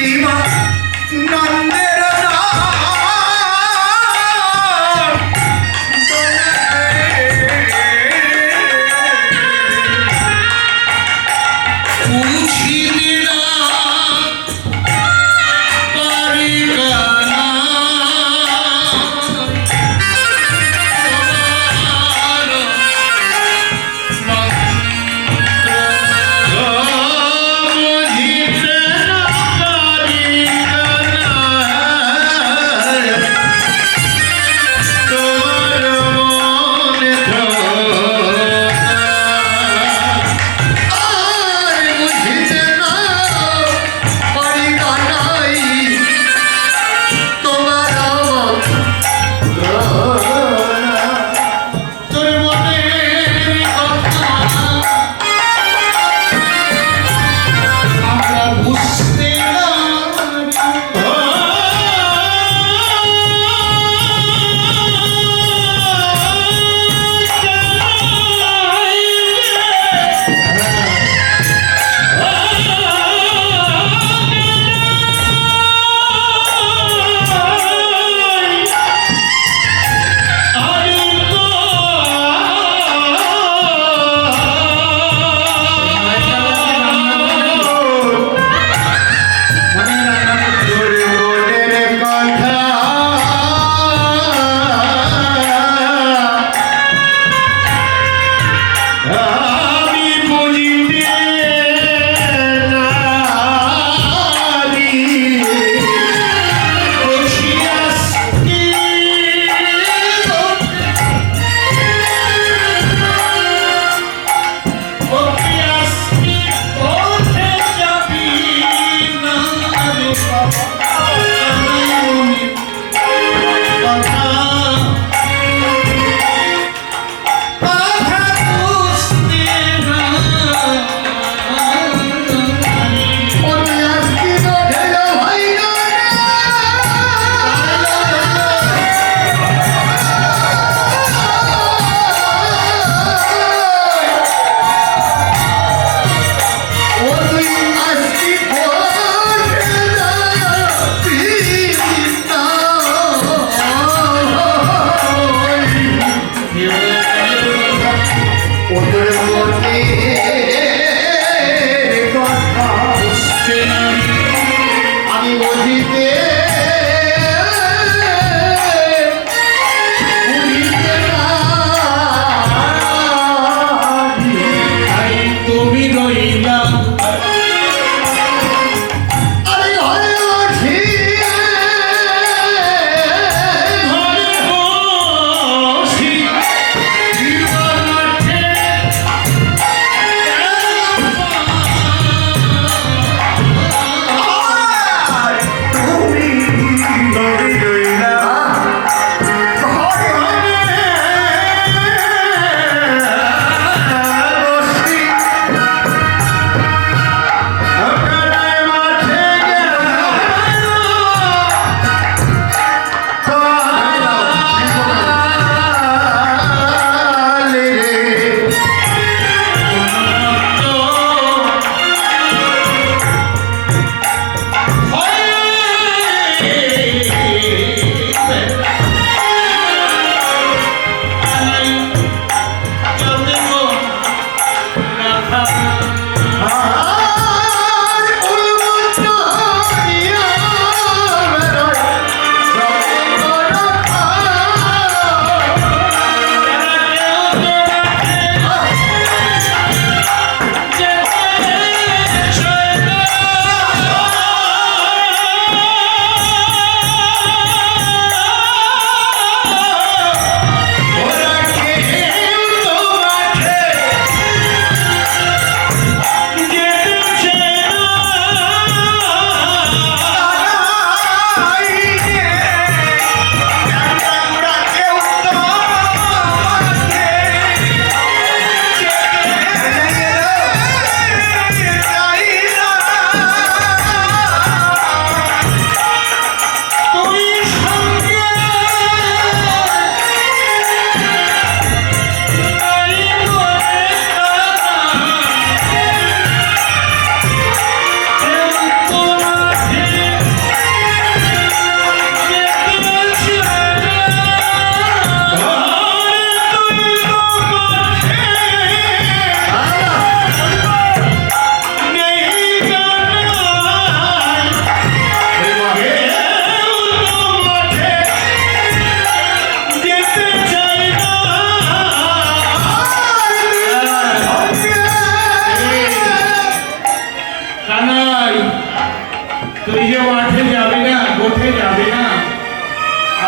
কিবা নন্দের তুমি কানাই, তুই যে মাঠে যাবি না, গোঠে যাবি না,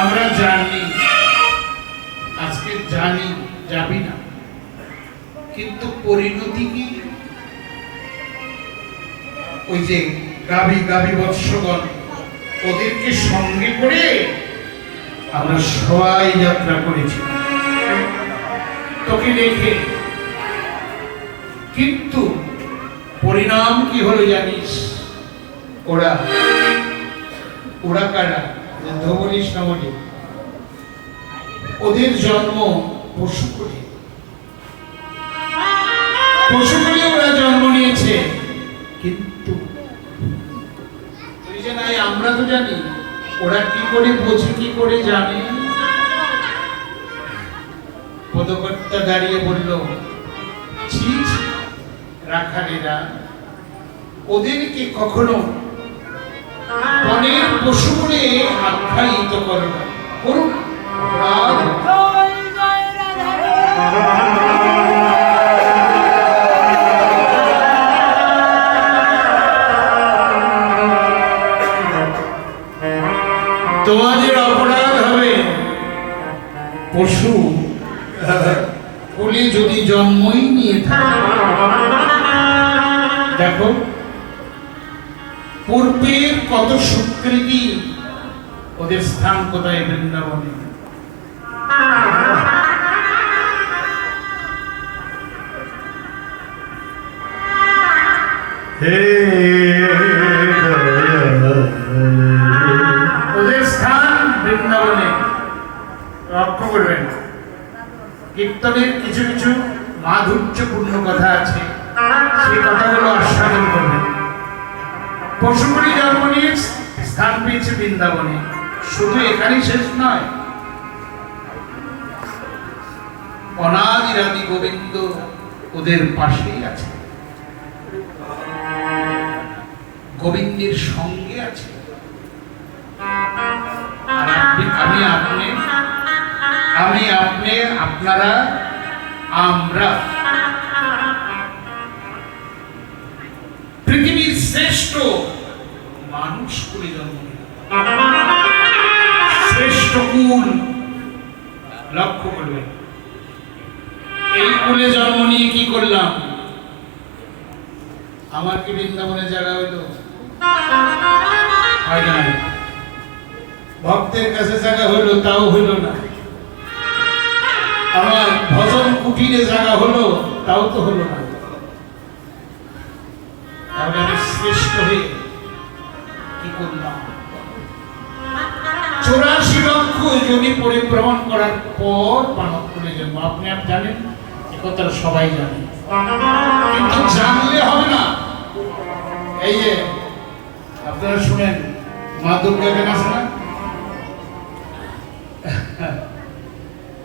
আমরা জানি, আজকে জানি যাবি না, কিন্তু পরিণতি কি? ওই যে গাবি গাবি বৎসগণ, ওদেরকে সঙ্গে করে আমরা সবাই যাত্রা করেছি তোকে দেখে, কিন্তু পরিণাম কি হলো জানিস? ওরা ওরা কারা ধবলিস না বলি, ওদের জন্ম পশু করে, পশু করে ওরা জন্ম নিয়েছে, কিন্তু তুই যে নাই, আমরা তো জানি ওরা কি করে বোঝে, কি করে জানে। পদকর্তা দাঁড়িয়ে বলল, ছি ছি রাখালেরা, ওদেরকে কখনো বনের পশু বলে আখ্যায়িত করো না, করুন তোমাদের অপরাধ হবে। পশু কোলে যদি জন্মই নিয়ে থাকে, দেখো পূর্বের কত সুকৃতি, ওদের স্থান কোথায়? বৃন্দাবনে। ওদের স্থান বৃন্দাবনে। লক্ষ্য করবেন, কীর্তনের কিছু কিছু মাধুর্যপূর্ণ কথা আছে, সেই কথাগুলো আস্বাদন করবেন। পশুপরি জন্ম নিয়ে স্থান পেয়েছে বৃন্দাবনে, শুধু এখানেই শেষ নয়, অনাদিরাদি গোবিন্দ ওদের পাশেই আছে, গোবিন্দের সঙ্গে আছে। আর আমি আপনি আপনারা আমরা পৃথিবীর শ্রেষ্ঠ মানুষ করে জন্ম নিলাম, শ্রেষ্ঠ কুল। লক্ষ্য করবেন, এই কুলে জন্ম নিয়ে কি করলাম? আমার কি বৃন্দাবনে জায়গা হইল? হয় না। ভক্তের কাছে জায়গা হইল, তাও হইল না। আমার ভজন কুটিরে জায়গা হলো, তাও তো হলো না। তাহলে আমি শ্রেষ্ঠ হয়ে কি করলাম? 84 লক্ষ যোনি পরিভ্রমণ করার পর মানব কুলে জন্ম। আপনি জানেন, এ কথা সবাই জানে, কিন্তু জানলে হবে না। এই যে আপনারা শুনেন, মা দুর্গা কেন আছে না?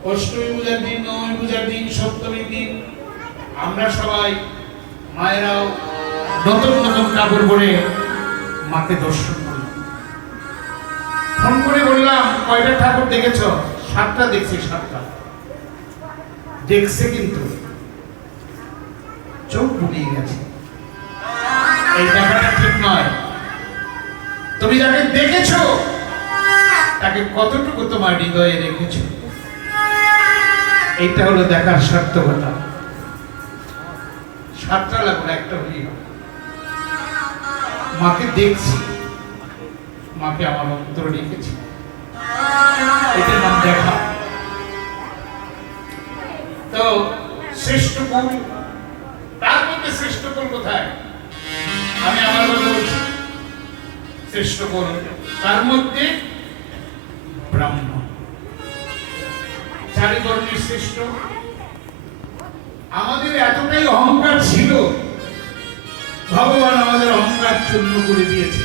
অষ্টমী পূজার দিন, নবমী পূজার দিন, সপ্তমীর দিন আমরা সবাই মায়েরাও নতুন নতুন কাপড় পরে মাকে দর্শন করলাম। ফোন করে বললাম, কয়টা ঠাকুর দেখেছ? 7টা দেখছি। 7টা দেখছে, কিন্তু চোখ বুলিয়ে গেছে। এই দেখাটা ঠিক নয়। তুমি যাকে দেখেছো তাকে কতটুকু তোমার হৃদয়ে রেখেছো, এইটা হলো দেখার সার্থকতা। 7টা লাগলো, একটা হলেই হবে। মাকে দেখছি, মাকে আমার অন্তরে রেখেছি, এটার নাম দেখা। তো শ্রেষ্ঠ কুল, তার মধ্যে শ্রেষ্ঠ কুল কোথায়? আমি আমার কথা বলছি। শ্রেষ্ঠ কুল তার মধ্যে ব্রাহ্মণ, চারি বর্ণের শ্রেষ্ঠ। আমাদের এতটাই অহংকার ছিল, ভগবান আমাদের অহংকার চূর্ণ করে দিয়েছে।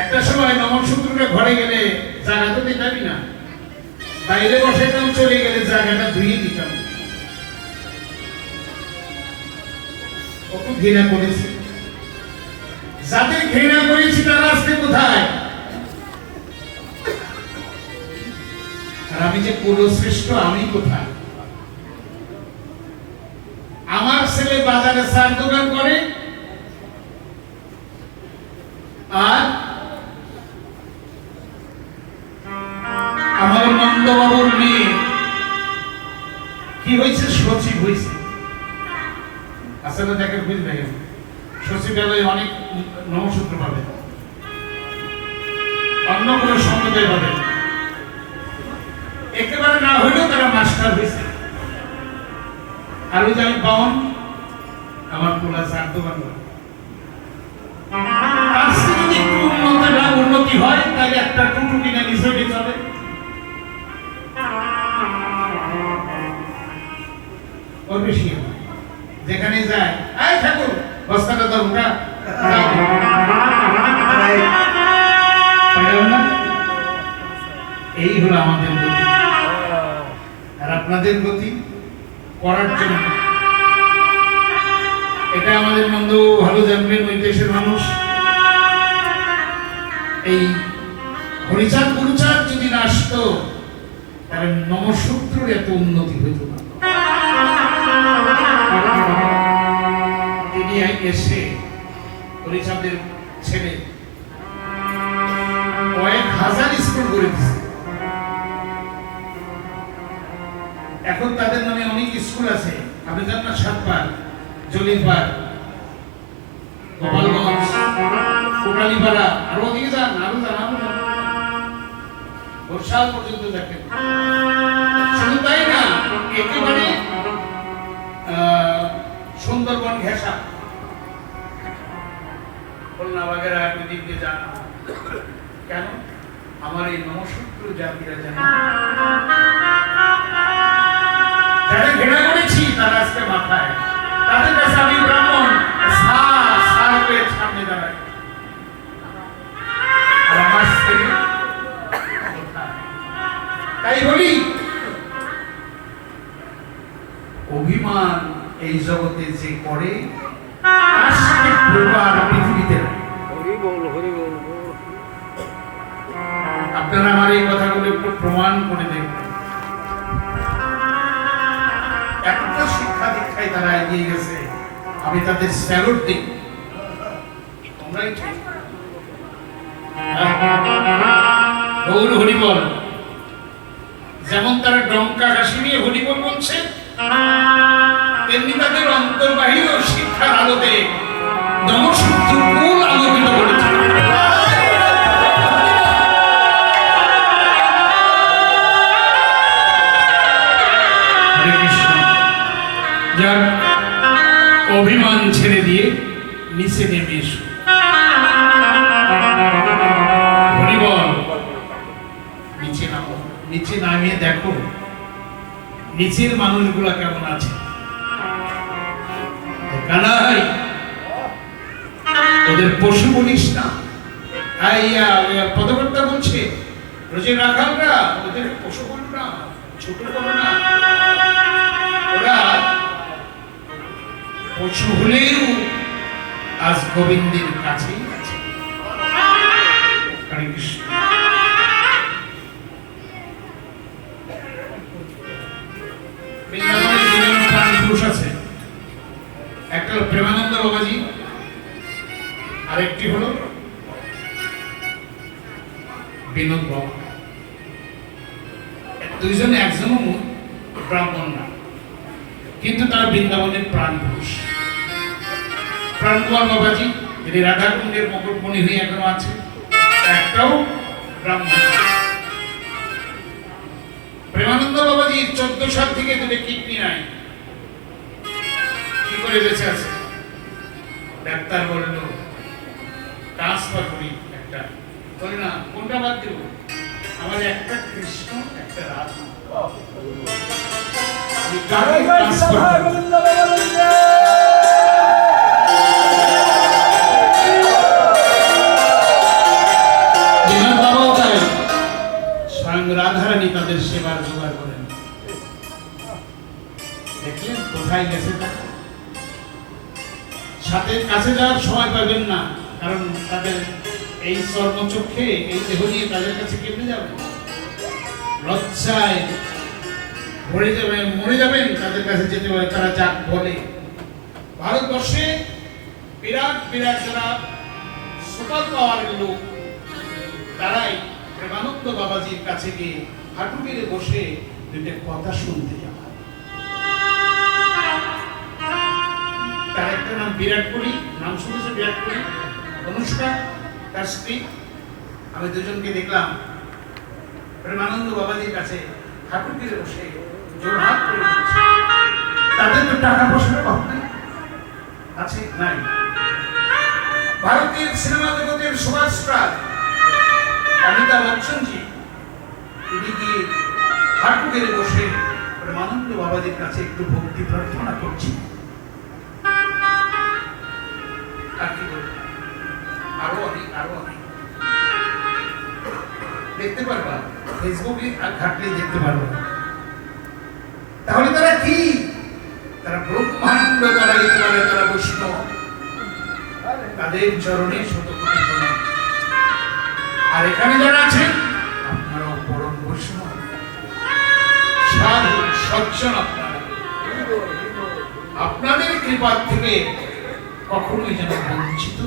একটা সময় নমঃসূত্রটা ঘরে গেলে জায়গা তো দিতামই না, বাইরে বসাইতাম, চলে গেলে জায়গাটা ধুয়ে দিতাম। কত ঘৃণা করেছি। যাদের ঘৃণা করেছি তারা আজকে কোথায়? আর আমি যে কুলশ্রেষ্ঠ, আমি কোথায়? আমার ছেলে বাজারে চার দোকান করে, বিশ্ববিদ্যালয়ে অনেক নমসূত্র পাবে, অন্য কোনো সম্প্রদায় পাবে, একেবারে না হইলেও তারা মাস্টার হয়েছে। আর ওই যে আমি পাওন আমার পোলা সার্থ বাংলা তার যদি একটু উন্নতি হয় তাহলে একটা টুটু কিনে নিচে চলে। ওর বেশি যেখানে যায় আয় ঠাকুর বস্তাটা দাও ওটা এই হলো আমাদের গতি। আর আপনাদের গতি করার জন্য এটা আমাদের বন্ধু ভালো জানবেন, ওই দেশের মানুষ এই হরিচাঁদ গুরুচাঁদ যদি না আসতো তাহলে নমসূত্রের এত উন্নতি হইত না। তিনি এসে হরিচাঁদের ছেলে কয়েক হাজার স্কুল করে দিচ্ছে। এখন তাদের নামে অনেক স্কুল আছে, আপনি জানেন না, সাতপাড়, জলিরপাড়, গোপালগঞ্জ, কোটালীপাড়া, আরো ওদিকে যান, আরো বর্ষাল পর্যন্ত দেখেন। শুধু তাই না, একেবারে সুন্দরবন ঘেঁষা খুলনা বাগেরা দিক দিয়ে যান। কেন? আমার এই নমসূত্র জাতিরা যেন যারা ঘৃণা করেছি তারা আজকে মাথায়, তাদের কাছে আমি ব্রাহ্মণ সামনে দাঁড়াই। আর আমার স্ত্রী তাই বলি অভিমান এই জগতে যে করে তার সাথে প্রকার পৃথিবীতে আপনারা আমার এই কথাগুলো একটু প্রমাণ করে দেখবেন। একটা শিক্ষা দীক্ষায় তারা এগিয়ে গেছে, আমি তাদের স্যালুট দিই। তোমরাই ঠিক গৌর হরিবল, যেমন তারা ডঙ্কা কাশি নিয়ে হরিবল বলছে, তেমনি তাদের অন্তর্বাহীও শিক্ষার আলোতে নমসূত্র কুল আলোকিত করেছে। যার অভিমান ছেড়ে দিয়ে নিচে নেমে এসো। হরিবল, নিচে নামো, নিচে নামিয়ে দেখো নিচের মানুষগুলা কেমন আছে। কানাই ওদের পশু বলিস না। পদকর্তা বলছে রোজে রাখালরা ওদের পশু বল না, ছোট করো না। ওরা পশু হলেও আজ গোবিন্দের কাছেই আছে। হরে কৃষ্ণ। বৃন্দাবনের দুজন প্রাণ পুরুষ আছে, একটা হলো প্রেমানন্দ বাবাজি, আরেকটি হলো বিনোদ বাবা। দুইজনে একজনও ব্রাহ্মণ না, কিন্তু তারা বৃন্দাবনের প্রাণ পুরুষ। প্রাণকুমার বাবাজি, যিনি রাধাকুণ্ডের মকরমণি হয়ে এখনো আছে, একটাও ব্রাহ্মণ। প্রেমানন্দ বাবাজি 14 সাল থেকে দুটো কিডনি নাই, কি করে বেঁচে আছে? ডাক্তার বলল ট্রান্সফার করি একটা, বলে না কোনটা বাদ দেব, আমার একটা কৃষ্ণ একটা রাধা, আমি কাকে ট্রান্সফার করব? রাধারানী তাদের সেবার জোগাড় করেন। দেখলেন কোথায় গেছে তারা? সাথে কাছে যাওয়ার সময় পাবেন না, কারণ তাদের এই চর্মচক্ষে এই দেহ নিয়ে তাদের কাছে কেমনে যাবেন? লজ্জায় মরে যাবেন তাদের কাছে যেতে পারে। তারা যাক বলে ভারতবর্ষে বিরাট বিরাট যারা সুপার পাওয়ারের লোক, তারাই প্রেমানন্দ বাবাজির কাছে গিয়ে হাঁটু গেড়ে বসে দুটো কথা শুনতে যাওয়া। তার একটা নাম বিরাট কোহলি, নাম শুনেছে বিরাট কোহলি, অনুষ্কা তার স্ত্রী, আমি দুজনকে দেখলাম প্রেমানন্দ বাবাজির কাছে ঠাকুরকে বসে জোড়হাত করে বলছে। তাদের তো টাকা পয়সার অভাব নেই, আছে নাই। ভারতীয় সিনেমা জগতের সুপারস্টার অমিতাভ বচ্চনজি তিনি গিয়ে ঠাকুরকে বসে প্রেমানন্দ বাবাজির কাছে একটু ভক্তি প্রার্থনা করছি। আর কি বলবো, আরো অনেক দেখতে পারবা, ফেসবুকে আর ঘাটলে দেখতে পারবা। তাহলে তারা কি? তারা ব্রহ্মাণ্ড, তারা লিখতে পারে, তারা বৈষ্ণব, তাদের চরণে শতকোটি প্রণাম। আর এখানে যারা আছেন আপনারাও পরম বৈষ্ণব, সাধু সজ্জন, আপনাদের কৃপা থেকে কখনোই যেন বঞ্চিত